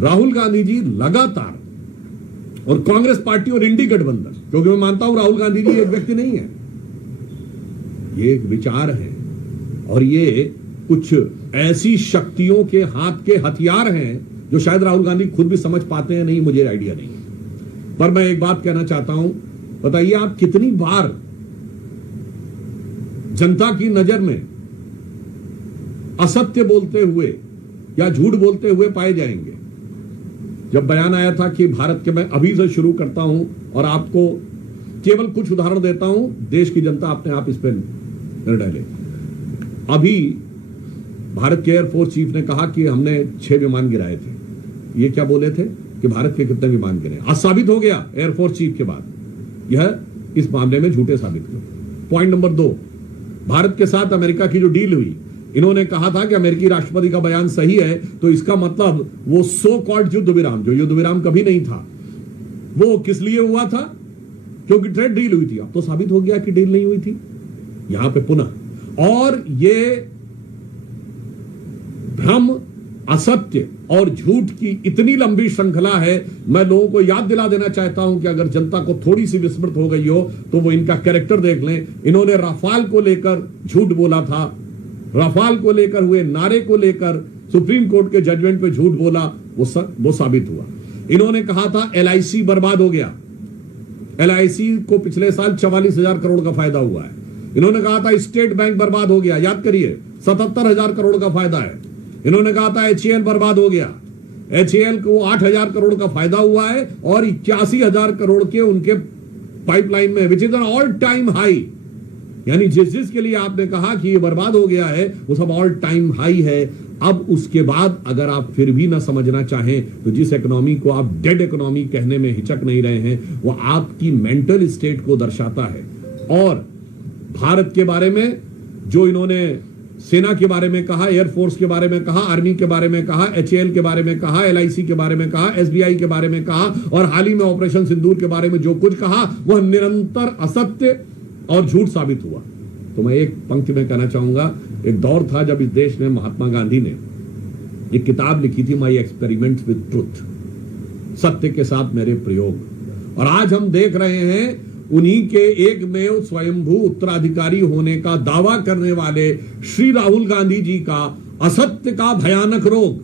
राहुल गांधी जी लगातार, और कांग्रेस पार्टी और इंडी गठबंधन, क्योंकि मैं मानता हूं राहुल गांधी जी एक व्यक्ति नहीं है, ये एक विचार है और ये कुछ ऐसी शक्तियों के हाथ के हथियार हैं जो शायद राहुल गांधी खुद भी समझ पाते हैं, नहीं मुझे आइडिया नहीं है। पर मैं एक बात कहना चाहता हूं, बताइए आप कितनी बार जनता की नजर में असत्य बोलते हुए या झूठ बोलते हुए पाए जाएंगे। जब बयान आया था कि भारत के, मैं अभी से शुरू करता हूं और आपको केवल कुछ उदाहरण देता हूं, देश की जनता अपने आप इस पर निर्णय ले। अभी भारत के एयरफोर्स चीफ ने कहा कि हमने 6 विमान गिराए थे। ये क्या बोले थे कि भारत के कितने विमान गिरे? आज साबित हो गया एयरफोर्स चीफ के बाद यह इस मामले में झूठे साबित हुए। पॉइंट नंबर 2, भारत के साथ अमेरिका की जो डील हुई, इन्होंने कहा था कि अमेरिकी राष्ट्रपति का बयान सही है, तो इसका मतलब वो सो कॉल्ड युद्ध विराम, जो युद्ध विराम कभी नहीं था, वो किस लिए हुआ था? क्योंकि ट्रेड डील हुई थी। अब तो साबित हो गया कि डील नहीं हुई थी यहां पे पुनः। और ये भ्रम, असत्य और झूठ की इतनी लंबी श्रृंखला है। मैं लोगों को याद दिला देना चाहता हूं कि अगर जनता को थोड़ी सी विस्मृत हो गई हो तो वो इनका कैरेक्टर देख लें। इन्होंने राफाल को लेकर झूठ बोला था, राफाल को लेकर हुए नारे को लेकर सुप्रीम कोर्ट के जजमेंट पे झूठ बोला, वो साबित हुआ। इन्होंने कहा था LIC बर्बाद हो गया, LIC को पिछले साल 44,000 करोड़ का फायदा हुआ है। इन्होंने कहा था स्टेट बैंक बर्बाद हो गया, याद करिए 77,000 करोड़ का फायदा है। इन्होंने कहा था HAL बर्बाद हो गया, HAL को 8,000 करोड़ का फायदा हुआ है और 81,000 करोड़ के उनके पाइपलाइन में, which is an all time high. यानी जिसके लिए आपने कहा कि ये बर्बाद हो गया है वो सब ऑल टाइम हाई है। अब उसके बाद अगर आप फिर भी ना समझना चाहें तो जिस इकोनॉमी को आप डेड इकोनॉमी कहने में हिचक नहीं रहे हैं, वो आपकी मेंटल स्टेट को दर्शाता है। और भारत के बारे में जो इन्होंने सेना के बारे में कहा, एयरफोर्स के बारे में कहा, आर्मी के बारे में कहा, HAL के बारे में कहा, LIC के बारे में कहा, SBI के बारे में कहा और हाल ही में ऑपरेशन सिंदूर के बारे में जो कुछ कहा वह निरंतर असत्य और झूठ साबित हुआ। तो मैं एक पंक्ति में कहना चाहूंगा, एक दौर था जब इस देश में महात्मा गांधी ने एक किताब लिखी थी, माई एक्सपेरिमेंट्स विद ट्रुथ, सत्य के साथ मेरे प्रयोग। और आज हम देख रहे हैं उन्हीं के एकमेव स्वयंभू उत्तराधिकारी होने का दावा करने वाले श्री राहुल गांधी जी का असत्य का भयानक रोग